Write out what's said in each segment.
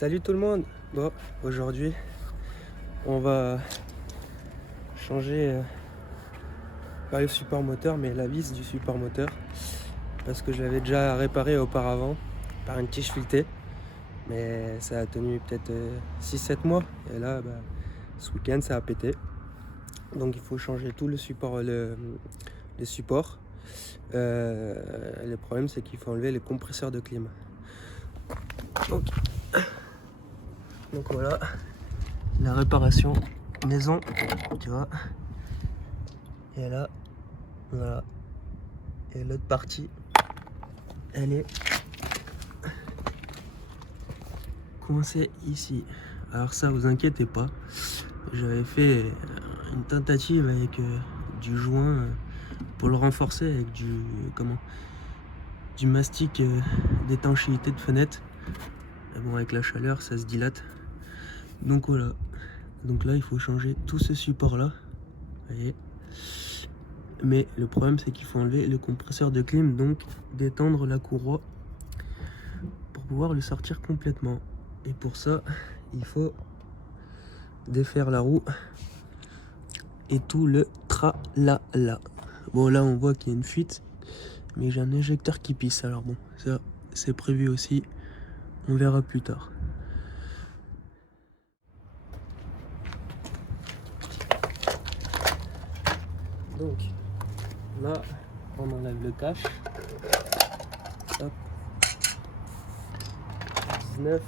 Salut tout le monde. Bon, aujourd'hui, on va changer pas le support moteur, mais la vis du support moteur, parce que je l'avais déjà réparé auparavant par une tige filetée, mais ça a tenu peut-être 6-7 mois. Et là, ce week-end, ça a pété. Donc il faut changer tout le support, les supports. Le problème, c'est qu'il faut enlever les compresseurs de clim. Donc voilà, la réparation maison, tu vois. Et là, voilà. Et l'autre partie, elle est coincée ici. Alors ça, vous inquiétez pas. J'avais fait une tentative avec du joint pour le renforcer avec du mastic d'étanchéité de fenêtre. Mais bon, avec la chaleur, ça se dilate. Donc voilà. Donc là, il faut changer tout ce support là. Vous voyez. Mais le problème, c'est qu'il faut enlever le compresseur de clim, donc détendre la courroie pour pouvoir le sortir complètement. Et pour ça, il faut défaire la roue et tout le tralala. Bon, là, on voit qu'il y a une fuite, mais j'ai un injecteur qui pisse. Alors bon, ça, c'est prévu aussi. On verra plus tard. Donc, là, on enlève le cache. Hop. 19.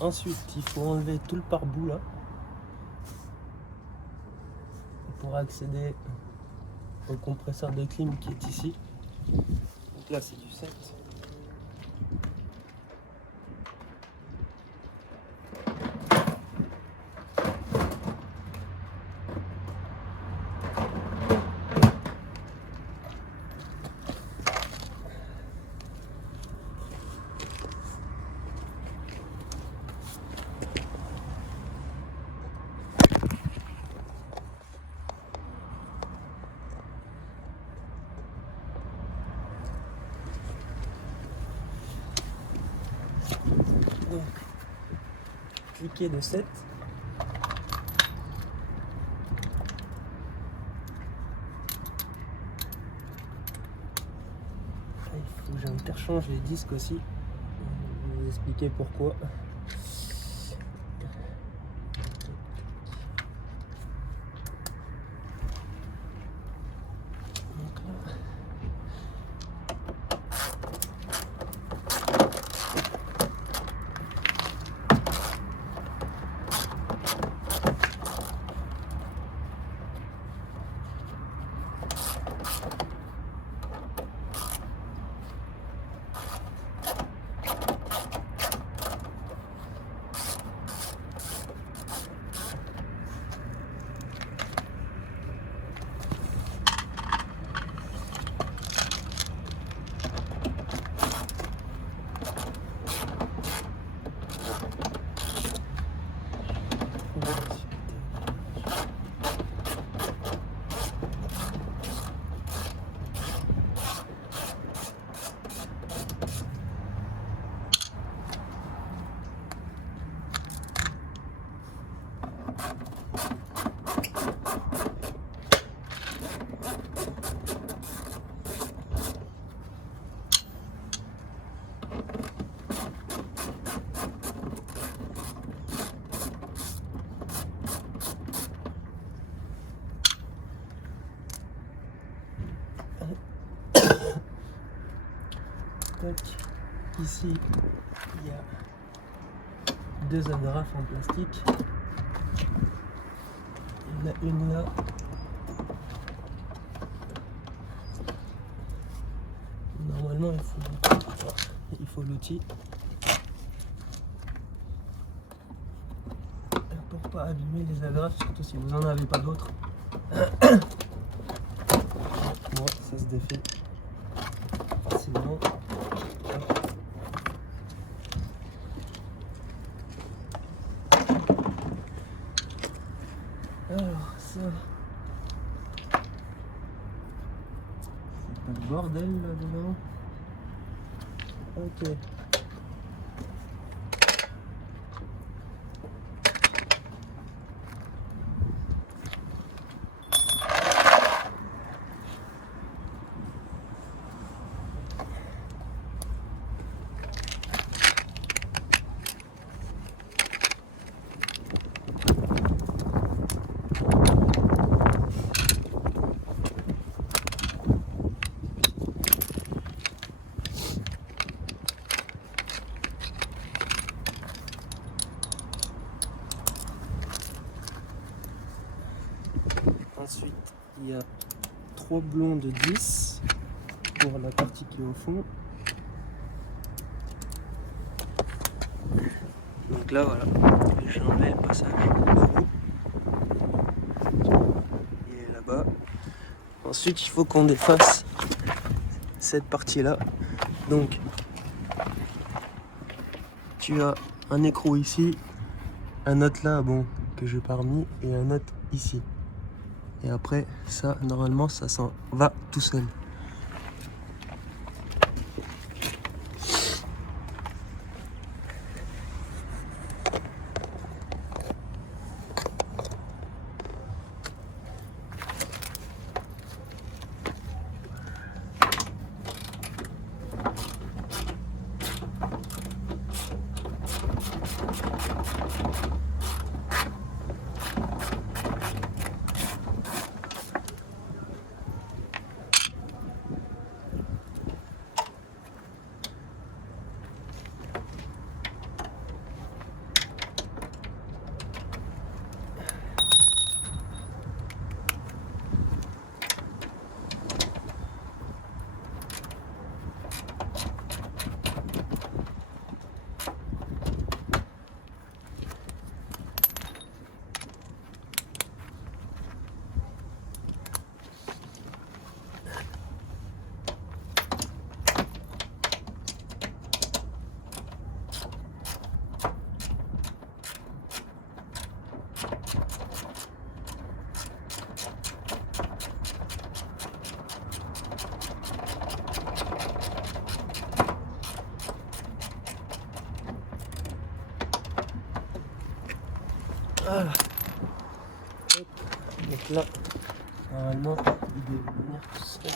Ensuite, il faut enlever tout le pare-boue là pour accéder au compresseur de clim qui est ici. Donc là, c'est du 7. Donc, cliquez de 7. Il faut que j'interchange les disques aussi. Je vais vous expliquer pourquoi. Tac. Ici, il y a 2 agrafes en plastique. Il y en a une là. Normalement, il faut l'outil pour pas abîmer les agrafes, surtout si vous n'en avez pas d'autres. Bon, ça se défait facilement. Alors ça, c'est pas le bordel là dedans. Ok. Ensuite, il y a 3 blonds de 10 pour la partie qui est au fond. Donc là, voilà, j'ai enlevé le passage de roue. Il est là-bas. Ensuite, il faut qu'on défasse cette partie-là. Donc, tu as un écrou ici, un autre là, bon, que j'ai pas remis, et un autre ici. Et après, ça, normalement, ça s'en va tout seul. Voilà. Hop. Donc là, normalement, il devait venir tout seul.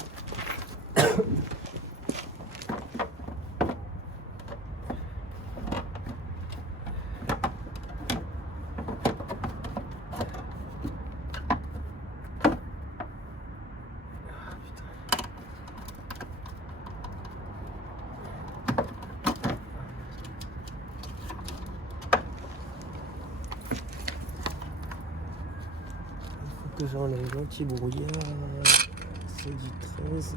Que j'enlève l'anti-brouillard, c'est du 13,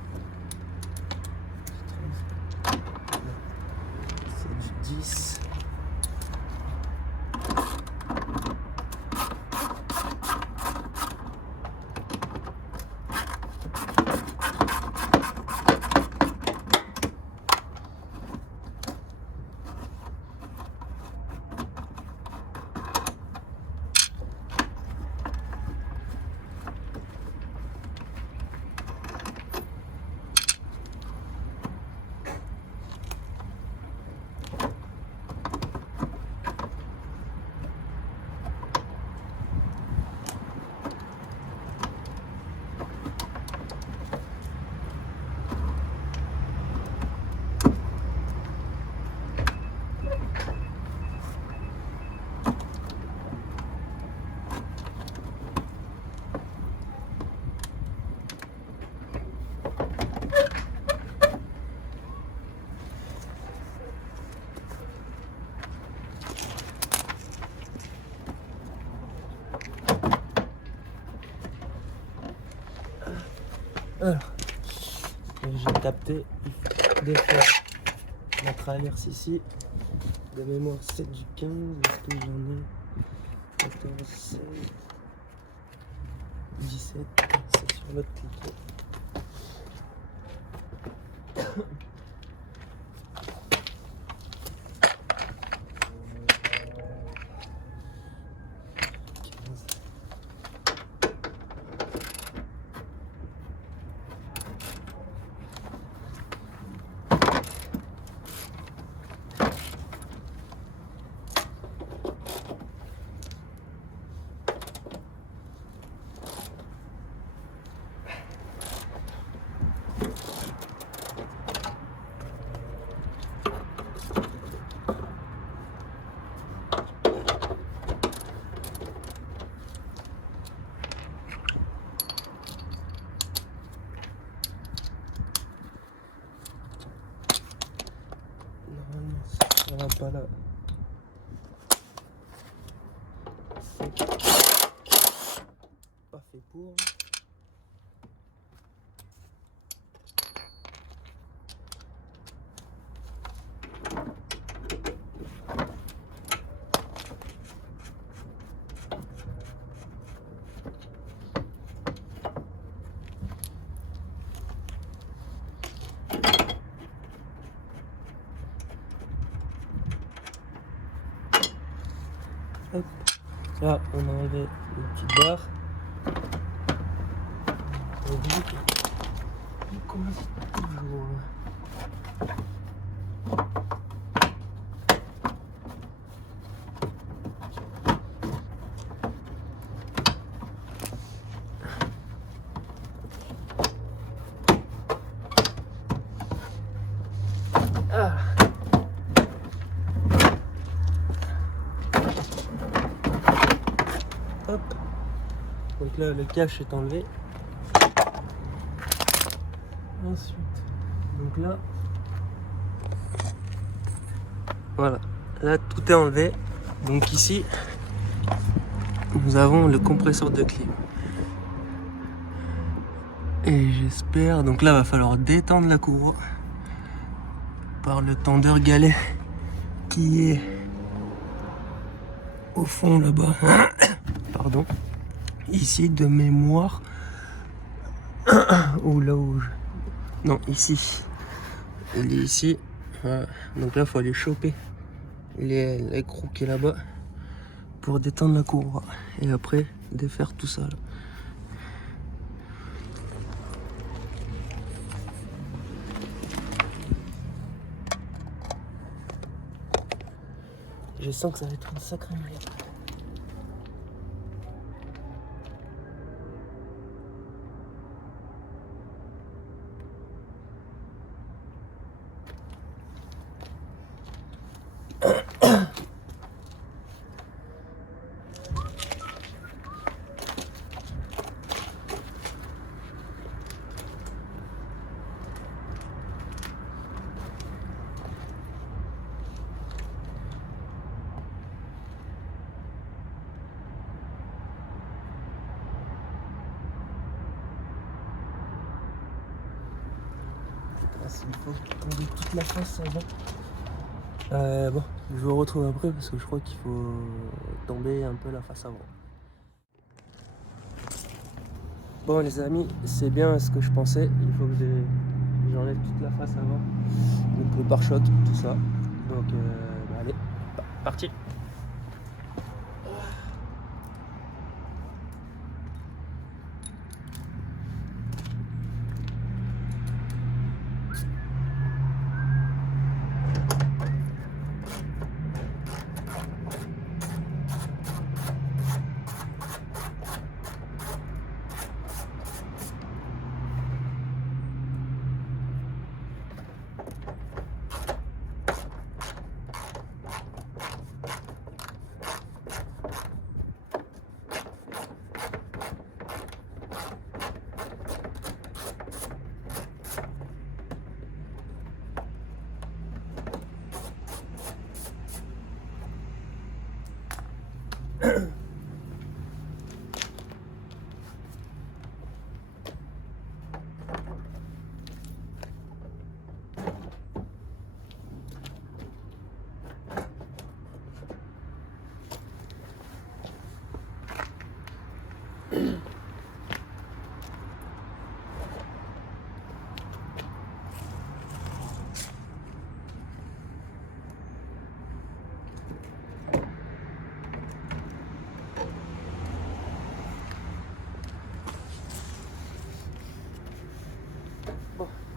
c'est du 10. Alors, j'ai capté de faire la traverse ici. De mémoire 7 du 15. Est-ce que j'en ai 14, 16, 17. C'est sur l'autre cliquet. Ça va pas là. C'est pas fait pour. Hop. Là, on a enlevé une petite barre. On dit qu'il commence toujours. Ah. Hop. Donc là, le cache est enlevé. Ensuite, donc là, voilà, là tout est enlevé. Donc ici, nous avons le compresseur de clim. Et j'espère, donc là, va falloir détendre la courroie par le tendeur galet qui est au fond là-bas. Pardon. Ici de mémoire. Ou là où je... Non, ici. Il est ici. Voilà. Donc là, il faut aller choper l'écrou qui est là-bas pour détendre la courroie. Et après, défaire tout ça là. Je sens que ça va être une sacrée manette. Il faut tomber toute la face avant. Bon, je vous retrouve après parce que je crois qu'il faut tomber un peu la face avant. Bon les amis, c'est bien ce que je pensais. Il faut que j'enlève toute la face avant. Donc le pare-choc, tout ça. Donc allez, parti. Bon,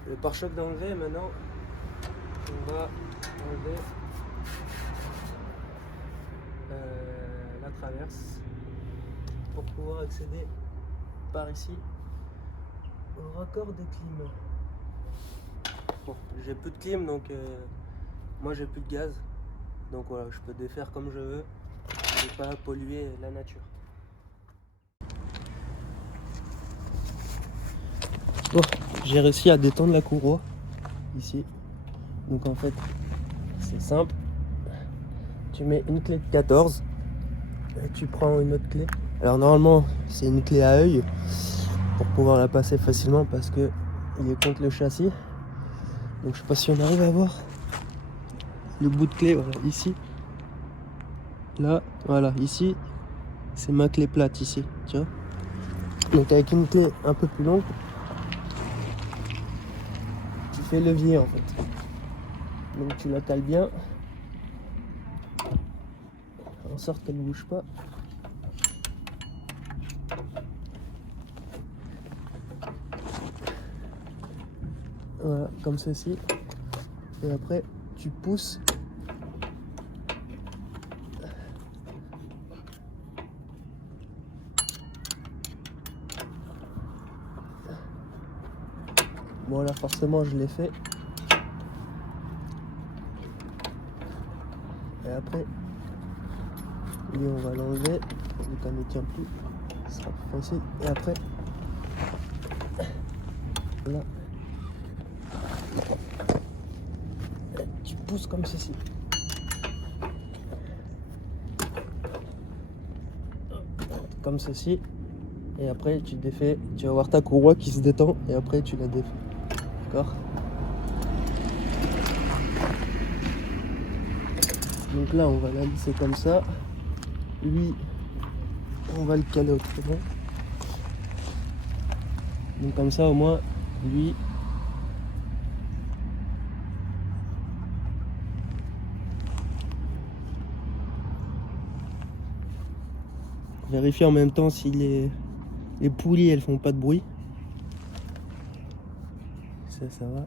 le pare-choc d'enlever, maintenant on va enlever la traverse pour pouvoir accéder par ici au raccord de clim. Bon, j'ai plus de clim, donc moi j'ai plus de gaz, donc voilà, je peux défaire comme je veux, je vais pas polluer la nature. Bon, j'ai réussi à détendre la courroie ici, donc en fait c'est simple, tu mets une clé de 14 et tu prends une autre clé. Alors normalement c'est une clé à œil pour pouvoir la passer facilement parce que il est contre le châssis. Donc je sais pas si on arrive à voir le bout de clé, voilà, ici. Là, voilà, ici, c'est ma clé plate ici, tu vois. Donc avec une clé un peu plus longue, tu fais levier en fait. Donc tu la cales bien, en sorte qu'elle ne bouge pas. Voilà, comme ceci. Et après, tu pousses. Bon là forcément je l'ai fait. Et après, lui on va l'enlever, vu qu'on ne tient plus, ce sera plus facile. Et après, là, tu pousses comme ceci. Comme ceci. Et après tu défais, tu vas voir ta courroie qui se détend et après tu la défais. D'accord? Donc là on va la lisser comme ça. Lui on va le caler autrement. Donc comme ça au moins lui vérifier en même temps si les poulies elles font pas de bruit. Ça va.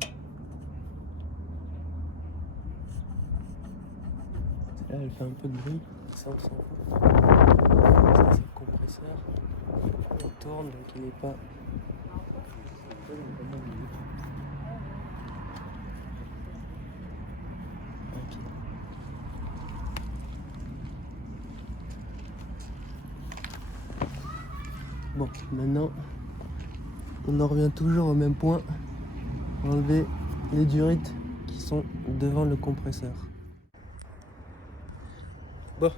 Là elle fait un peu de bruit, ça on s'en fout. Ça c'est le compresseur. Il tourne donc il est pas. Ok. Bon, maintenant on en revient toujours au même point. Enlever les durites qui sont devant le compresseur. Bon,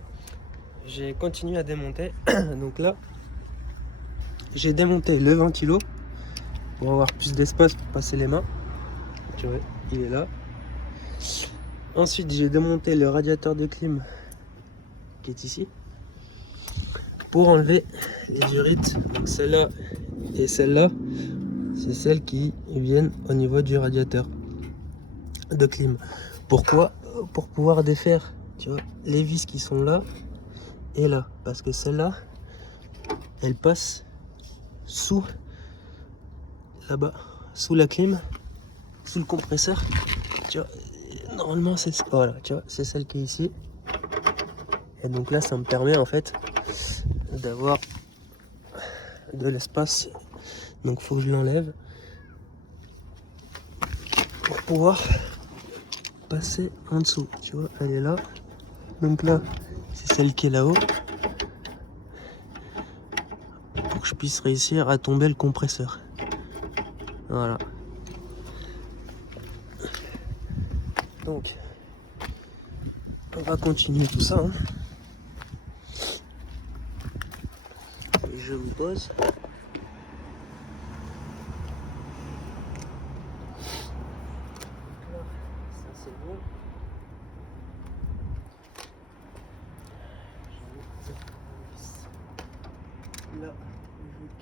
j'ai continué à démonter. Donc là, j'ai démonté le ventilo pour avoir plus d'espace pour passer les mains. Tu vois, il est là. Ensuite, j'ai démonté le radiateur de clim qui est ici pour enlever les durites. Donc celle-là et celle-là, c'est celles qui viennent au niveau du radiateur de clim. Pourquoi? Pour pouvoir défaire, tu vois, les vis qui sont là et là, parce que celle-là, elle passe sous là-bas, sous la clim, sous le compresseur. Tu vois, normalement c'est voilà, tu vois, c'est celle qui est ici. Et donc là, ça me permet en fait d'avoir de l'espace. Donc faut que je l'enlève pour pouvoir passer en dessous. Tu vois, elle est là. Donc là, c'est celle qui est là-haut. Pour que je puisse réussir à tomber le compresseur. Voilà. Donc, on va continuer tout ça. Hein. Et je vous pose. Ça c'est bon. Là,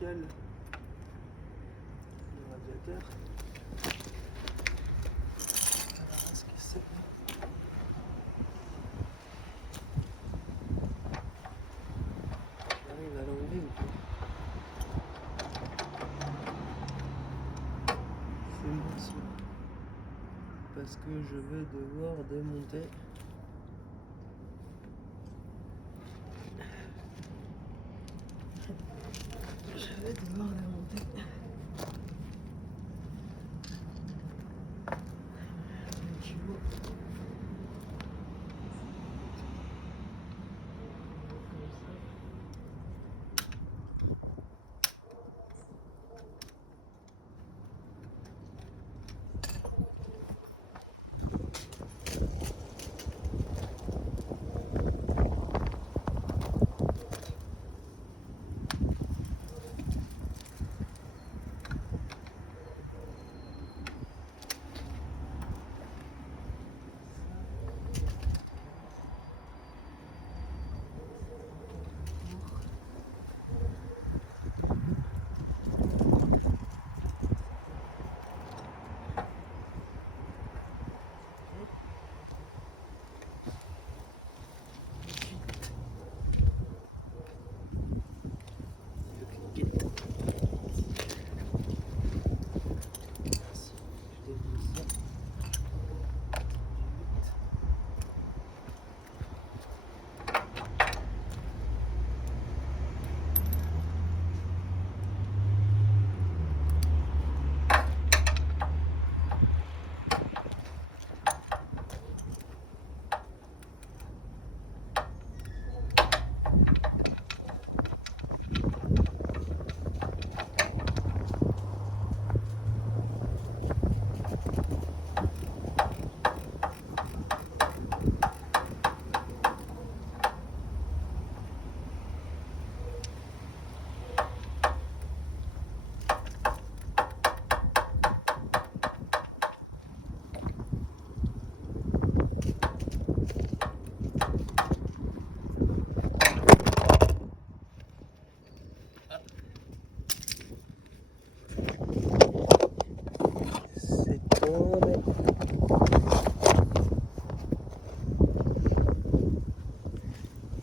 cale le radiateur. Alors, est-ce que c'est... J'arrive à l'enlever ou pas? C'est bon ça. Parce que je vais devoir démonter. Je vais devoir démonter. Le tuyau.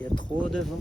Il y a trop de vent.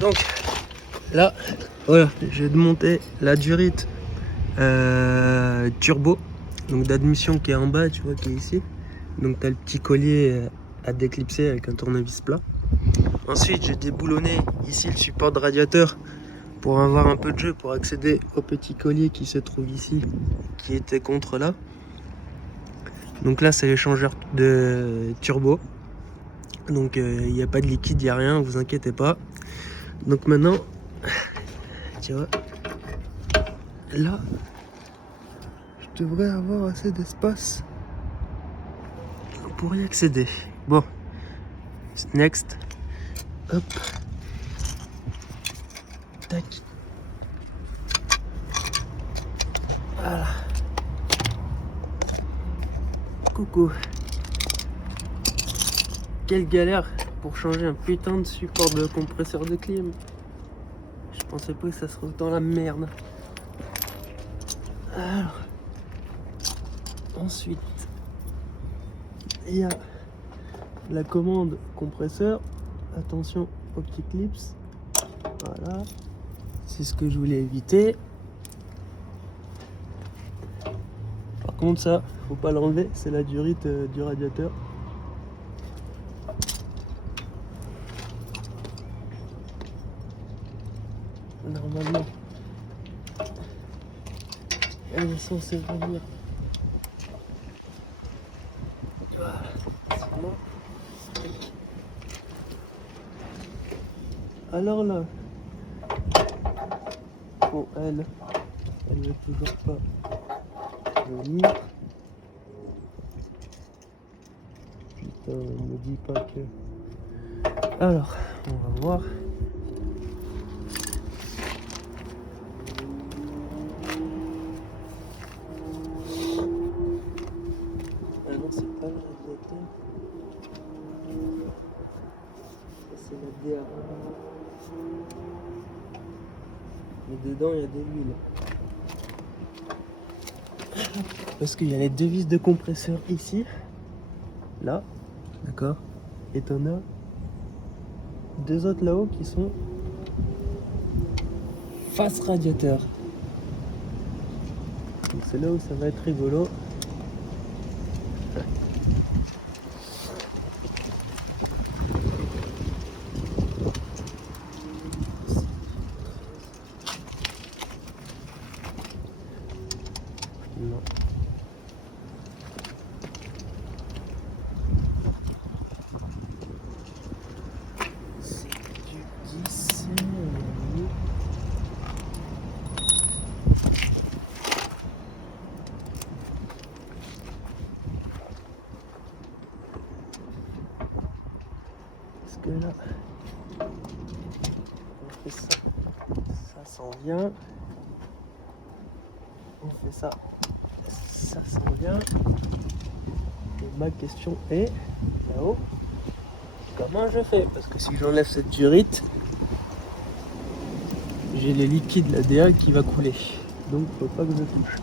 Donc là, voilà, j'ai démonté la durite turbo, donc d'admission qui est en bas, tu vois, qui est ici. Donc tu as le petit collier à déclipser avec un tournevis plat. Ensuite, j'ai déboulonné ici le support de radiateur pour avoir un peu de jeu, pour accéder au petit collier qui se trouve ici, qui était contre là. Donc là, c'est l'échangeur de turbo. Donc il n'y a pas de liquide, il n'y a rien, vous inquiétez pas. Donc maintenant, tu vois, là, je devrais avoir assez d'espace pour y accéder. Bon, next, hop, tac, voilà. Coucou. Quelle galère pour changer un putain de support de compresseur de clim. Je pensais pas que ça serait autant la merde. Alors, ensuite, il y a la commande compresseur. Attention aux petits clips. Voilà. C'est ce que je voulais éviter. Par contre, ça, faut pas l'enlever. C'est la durite du radiateur. Normalement, elle est censée venir. Voilà. Sinon, alors là, bon, elle veut toujours pas venir. Putain, ne me dis pas que. Alors, on va voir. Ah non, c'est pas le radiateur. Ça, c'est la DA. Mais dedans, il y a de l'huile. Parce qu'il y a les deux vis de compresseur ici. Là. D'accord. Et t'en as deux autres là-haut qui sont face radiateur. Donc c'est là où ça va être rigolo. Non. C'est du 10. Parce que là, on fait ça, ça s'en vient. On fait ça, ça s'en vient. Et ma question est, là-haut, comment je fais? Parce que si j'enlève cette durite, j'ai les liquides, la DA qui va couler. Donc faut pas que je touche.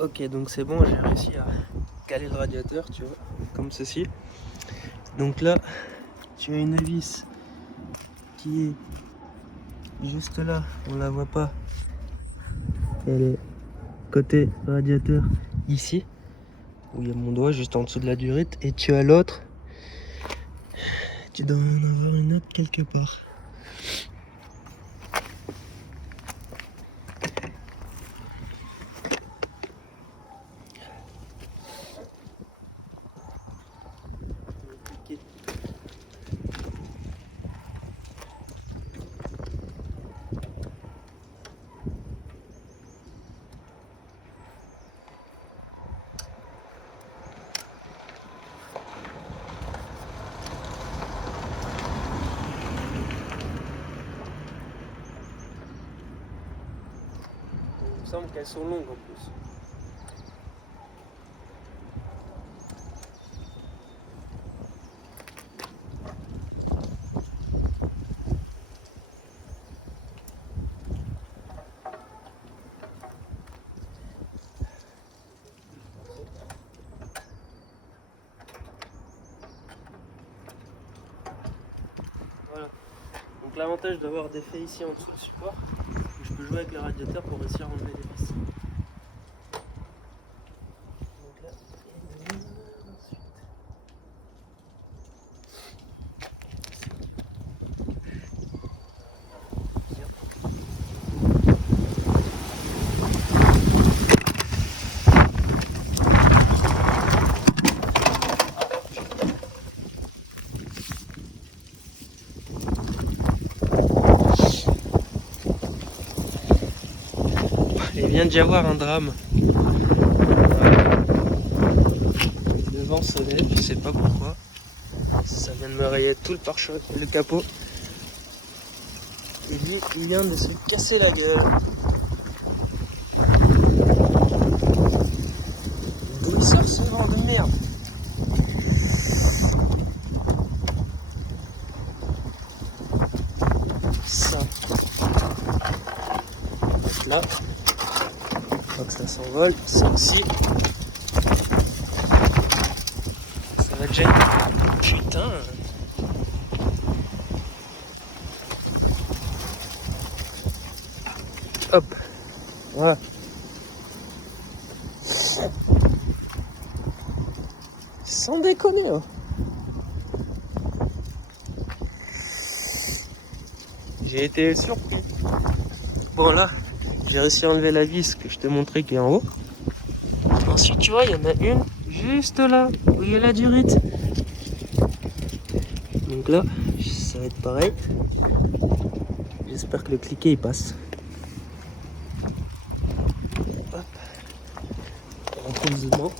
Ok, donc c'est bon, j'ai réussi à caler le radiateur, tu vois, comme ceci. Donc là, tu as une vis qui est juste là, on la voit pas. Elle est côté radiateur ici, où il y a mon doigt juste en dessous de la durite. Et tu as l'autre, qu'il doit y en avoir une autre quelque part. Il me semble qu'elles sont longues en plus. Voilà. Donc l'avantage d'avoir des faits ici en dessous du support, c'est que je peux jouer avec le radiateur pour réussir à enlever les vis. Donc là, ensuite. Il vient d'y avoir un drame. Le vent sonnait, je sais pas pourquoi. Ça vient de me rayer tout le pare-choc, le capot. Et lui, il vient de se casser la gueule. D'où il sort ce vent de merde? Ça. Donc là. Je crois que ça s'envole, ça aussi. Ça va gêner. Putain. Hop. Voilà. Sans déconner. Hein. J'ai été surpris. Bon là. J'ai réussi à enlever la vis que je t'ai montré qui est en haut. Ensuite, tu vois, il y en a une juste là, où il y a la durite. Donc là, ça va être pareil. J'espère que le cliquet il passe. Hop. On rentre doucement.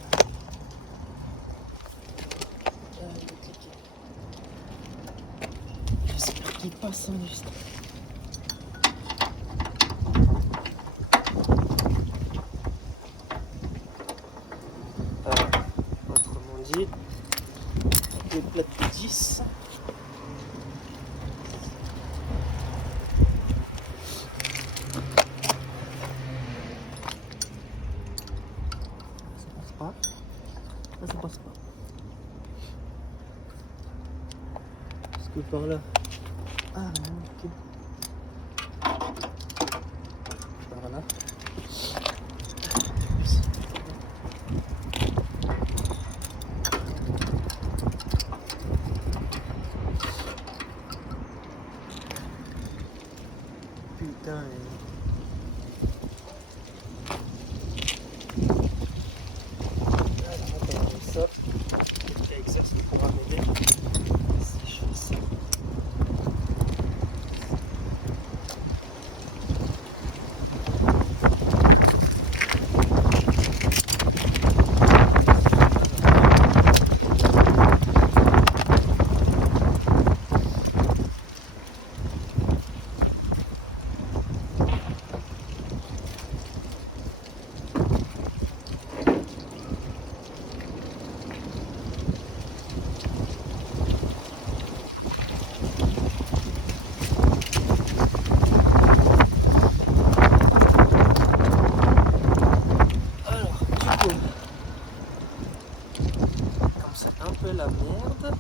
J'espère qu'il passe hein, juste. Des plates de 10. Ça passe pas. Ça passe pas. Est-ce que par là? Ah non, ok. Par là. Putain. Ça, l'exercice pourra m'aider. Si je fais ça. La merde.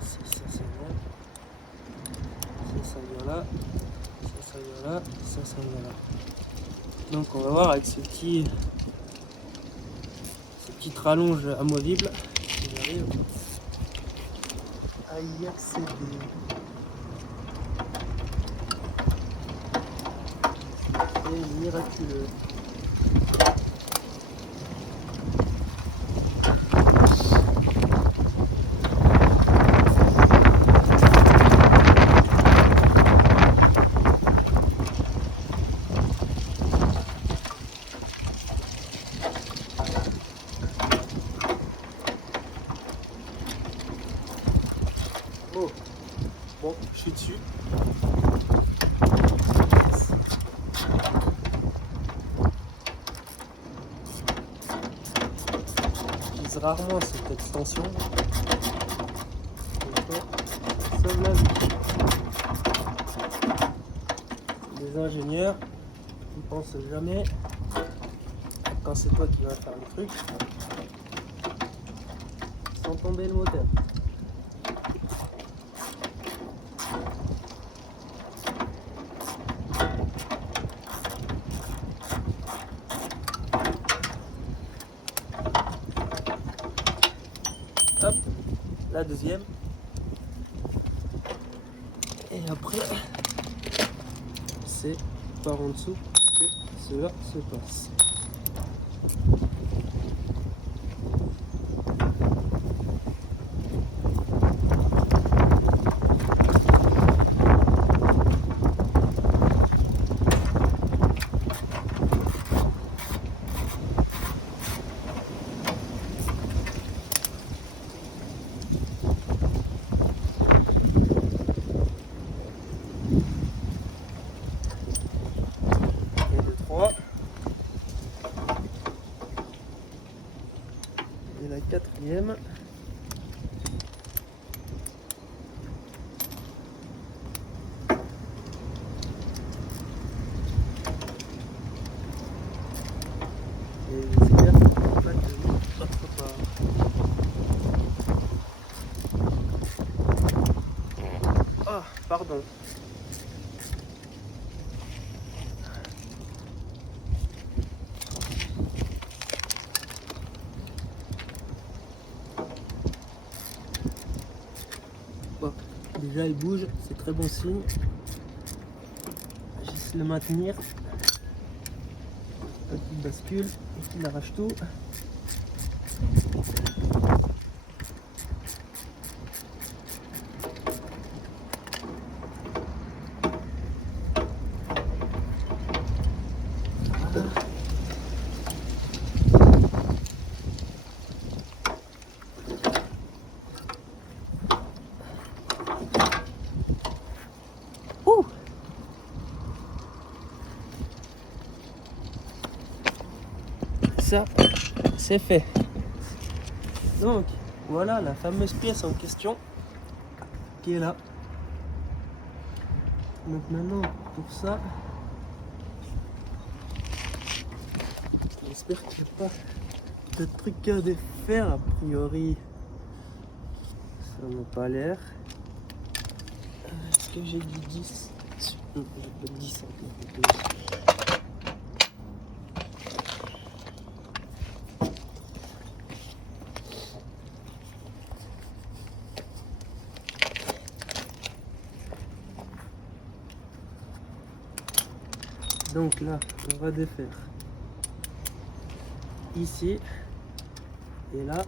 Si ça c'est bon. Ça vient là. Ça vient là. Ça vient là. Donc on va voir avec ce petit rallonge amovible arrive à y accéder. C'est miraculeux. Oh, bon, je suis dessus. J'utilise rarement cette extension. Ça sauve la vie. Les ingénieurs, ils pensent jamais quand c'est toi qui vas faire le truc sans tomber le moteur. Hop, la deuxième. Et après, c'est par en dessous que cela se passe. Et la quatrième. Et j'espère pas que pas trop tard. Ah, pardon. Bon, déjà il bouge, c'est très bon signe. Juste le maintenir. Il bascule et qu'il arrache tout. Ça, c'est fait. Donc, voilà la fameuse pièce en question qui est là. Donc maintenant, pour ça, j'espère qu'il n'y a pas de trucs à défaire. A priori, ça n'a pas l'air. Est-ce que j'ai du 10? Non, j'ai pas de 10. Donc là, on va défaire ici et là.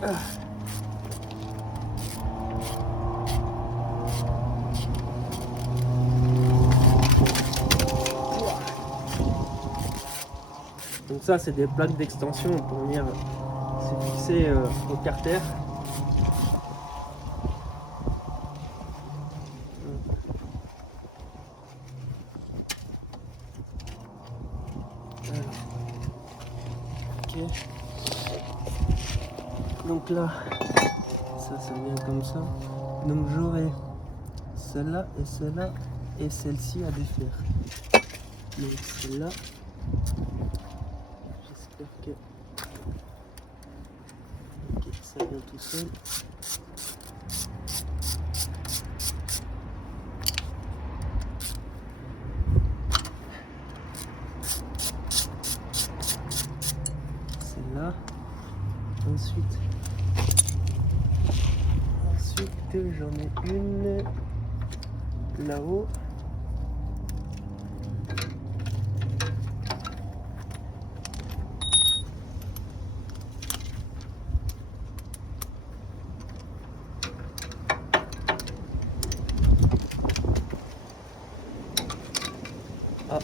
Donc ça c'est des plaques d'extension pour venir se fixer au carter. Ok. Donc là, ça vient comme ça. Donc j'aurai celle-là et celle-là et celle-ci à défaire. Donc celle-là, j'espère que ok, ça vient tout seul. Celle-là. Ensuite j'en ai une là-haut. Ah.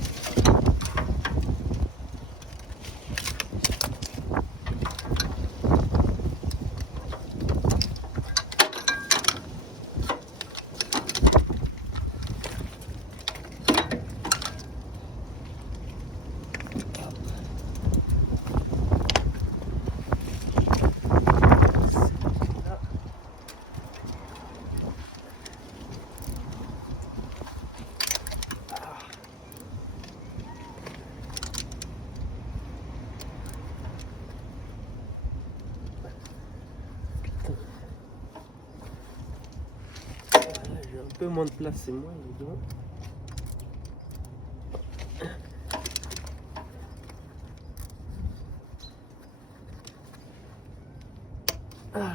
J'ai un peu moins de place, c'est moins évident. Ah.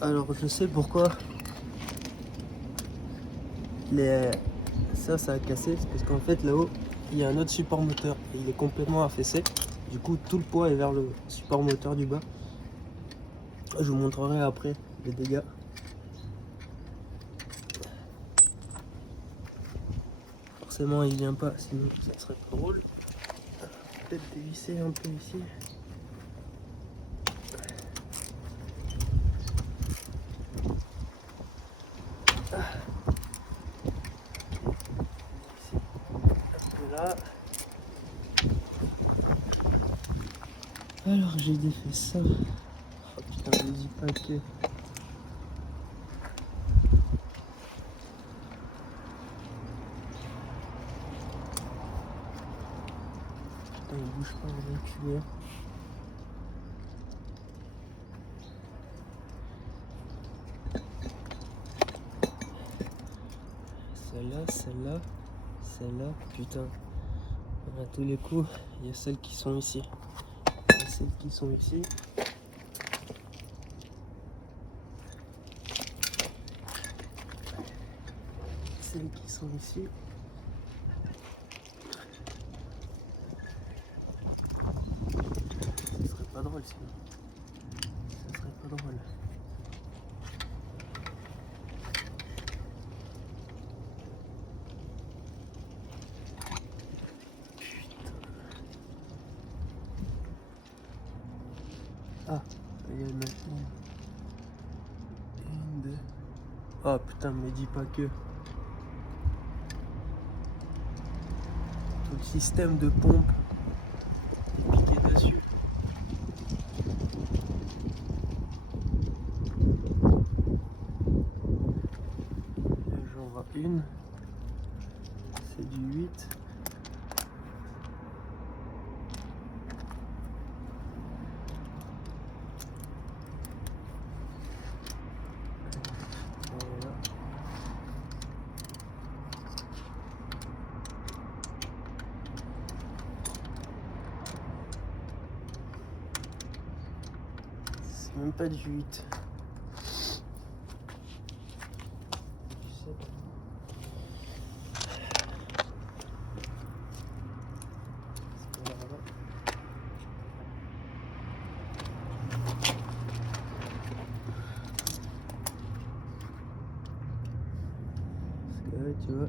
Alors je sais pourquoi ça a cassé, c'est parce qu'en fait là-haut il y a un autre support moteur et il est complètement affaissé. Du coup tout le poids est vers le support moteur du bas. Je vous montrerai après les dégâts. Forcément il vient pas, sinon ça serait pas drôle. Peut-être dévisser un peu ici. Là. Alors j'ai défait ça. Oh putain, ne dis pas que. Putain, il bouge pas, le reculer. Celle-là, celle-là, putain. À tous les coups, il y a celles qui sont ici. Il y a celles qui sont ici. Celles qui sont ici. Ce serait pas drôle sinon. Ce serait pas drôle. Ah, il y en a une, deux. Oh putain, me dis pas que. Tout le système de pompe est piqué dessus. Là, j'en vois une. C'est du 8. Même pas du 8. Ouais, tu vois.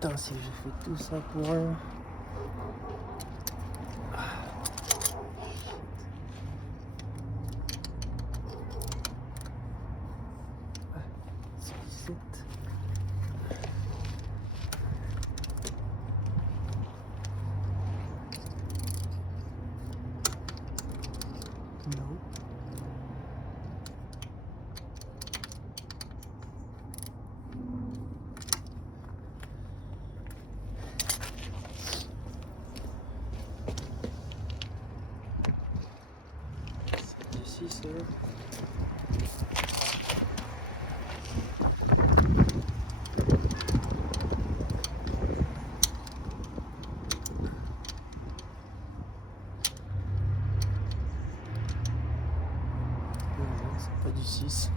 Putain, si j'ai fait tout ça pour rien. C'est 17. Non. C'est 6, alors. Non, c'est pas du 6.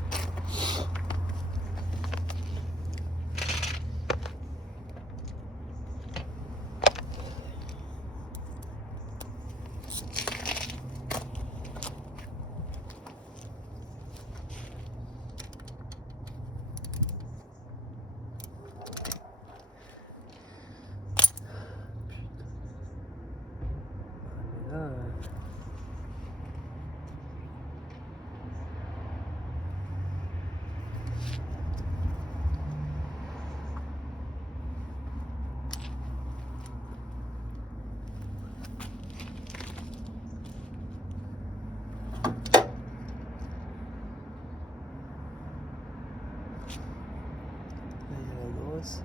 Mais là, là, il y a la grosse.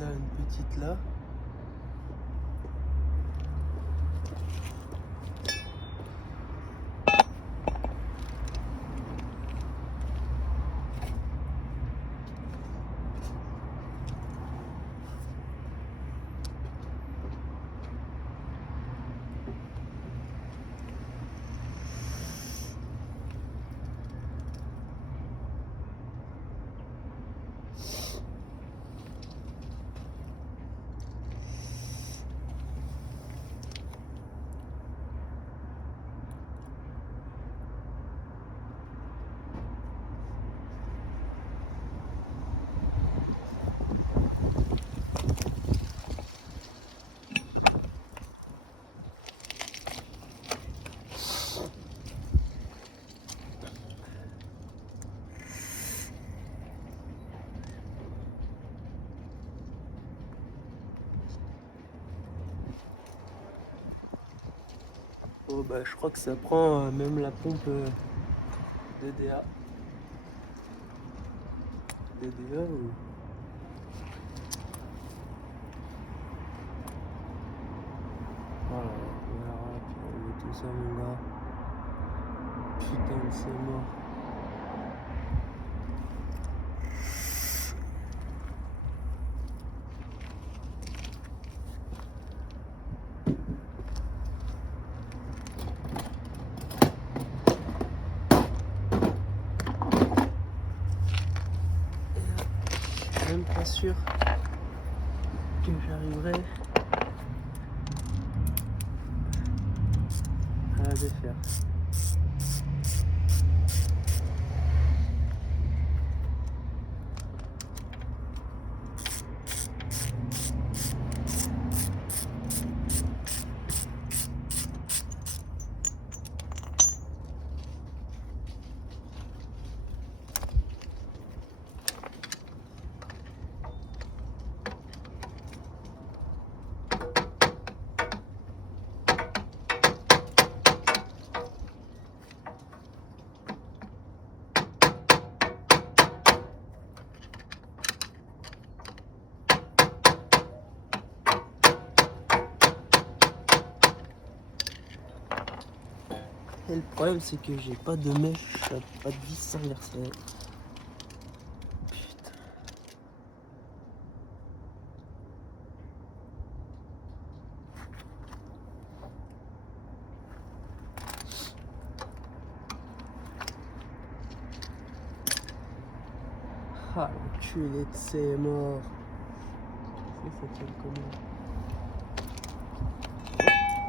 Une petite là. Oh bah je crois que ça prend même la pompe DDA. DDA ou... Voilà, on verra, puis on met tout ça mon gars. Putain de c'est mort. Je suis même pas sûr que j'arriverai à la défaire. Et le problème c'est que j'ai pas de mèche, pas de vis inversée. Ah, culé, c'est mort.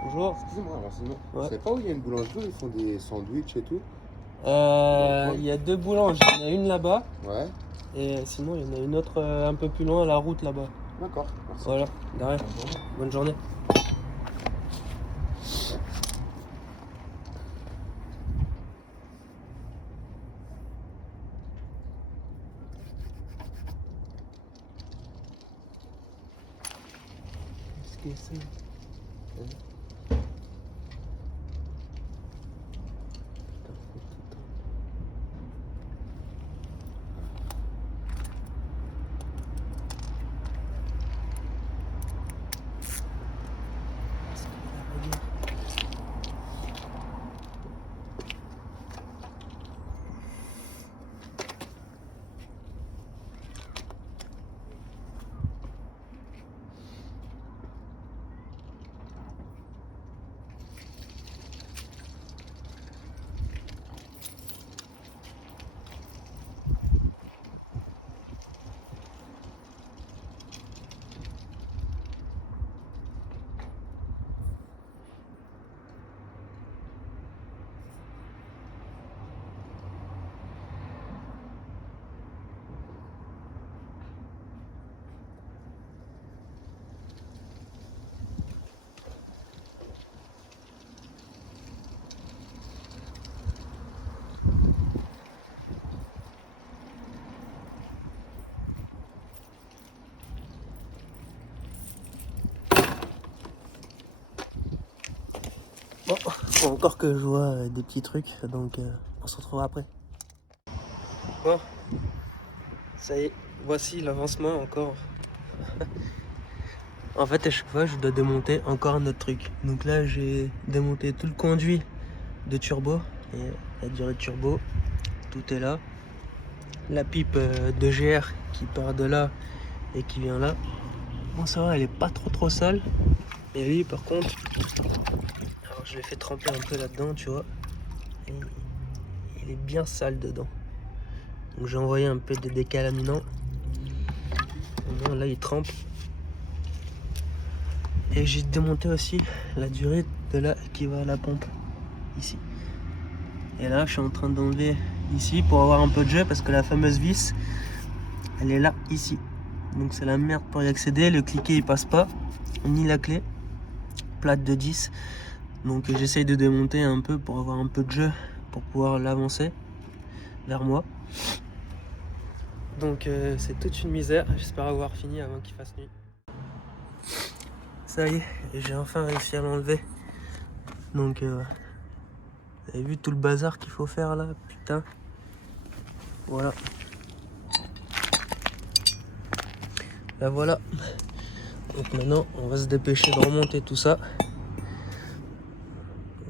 Bonjour. Excusez-moi, renseignement. Ouais. Vous savez pas où il y a une boulangerie où ils font des sandwichs et tout? Il y a 2 boulanges. Il y en a une là-bas. Ouais. Et sinon, il y en a une autre un peu plus loin à la route là-bas. D'accord, merci. Voilà, de rien. Bonne journée. Qu'est-ce que c'est? Bon, faut encore que je vois des petits trucs, donc on se retrouvera après. Bon, ça y est, voici l'avancement encore. En fait, à chaque fois, je dois démonter encore un autre truc. Donc là, j'ai démonté tout le conduit de turbo et la durée de turbo, tout est là. La pipe de GR qui part de là et qui vient là. Bon, ça va, elle est pas trop sale. Et lui, par contre, alors je l'ai fait tremper un peu là-dedans, tu vois. Et il est bien sale dedans. Donc j'ai envoyé un peu de décalaminant. Bon, là, il trempe. Et j'ai démonté aussi la durée de là qui va à la pompe, ici. Et là, je suis en train d'enlever ici pour avoir un peu de jeu parce que la fameuse vis, elle est là, ici. Donc c'est la merde pour y accéder. Le cliquet, il passe pas, ni la clé. Plate de 10. Donc j'essaye de démonter un peu pour avoir un peu de jeu, pour pouvoir l'avancer vers moi. Donc c'est toute une misère. J'espère avoir fini avant qu'il fasse nuit. Ça y est, j'ai enfin réussi à l'enlever. Donc vous avez vu tout le bazar qu'il faut faire là, putain. Voilà. Là voilà. Donc maintenant on va se dépêcher de remonter tout ça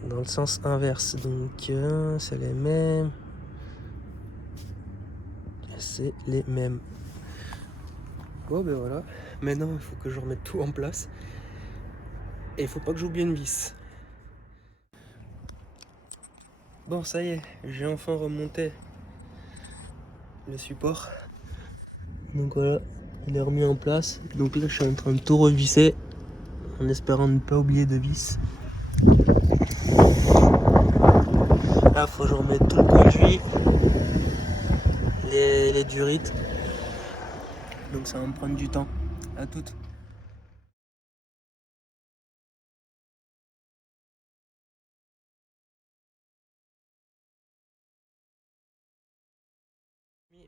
dans le sens inverse. Donc c'est les mêmes. C'est les mêmes. Bon ben voilà. Maintenant il faut que je remette tout en place. Et il faut pas que j'oublie une vis. Bon ça y est, j'ai enfin remonté le support. Donc voilà, il est remis en place. Donc là je suis en train de tout revisser en espérant ne pas oublier de vis. Là faut que je remette tout le conduit, les durites. Donc ça va me prendre du temps. À toutes.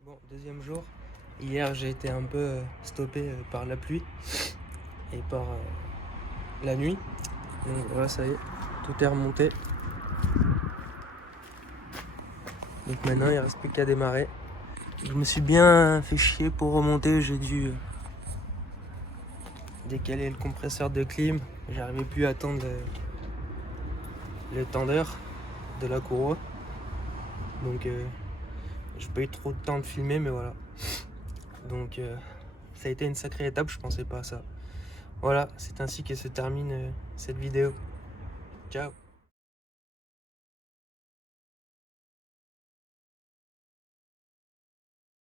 Bon, deuxième jour. Hier j'ai été un peu stoppé par la pluie et par la nuit. Donc voilà, ça y est, tout est remonté. Donc maintenant il ne reste plus qu'à démarrer. Je me suis bien fait chier pour remonter, j'ai dû décaler le compresseur de clim. J'arrivais plus à attendre le tendeur de la courroie. Donc j'ai pas eu trop de temps de filmer, mais voilà. Donc ça a été une sacrée étape, je pensais pas à ça. Voilà, c'est ainsi que se termine cette vidéo. Ciao.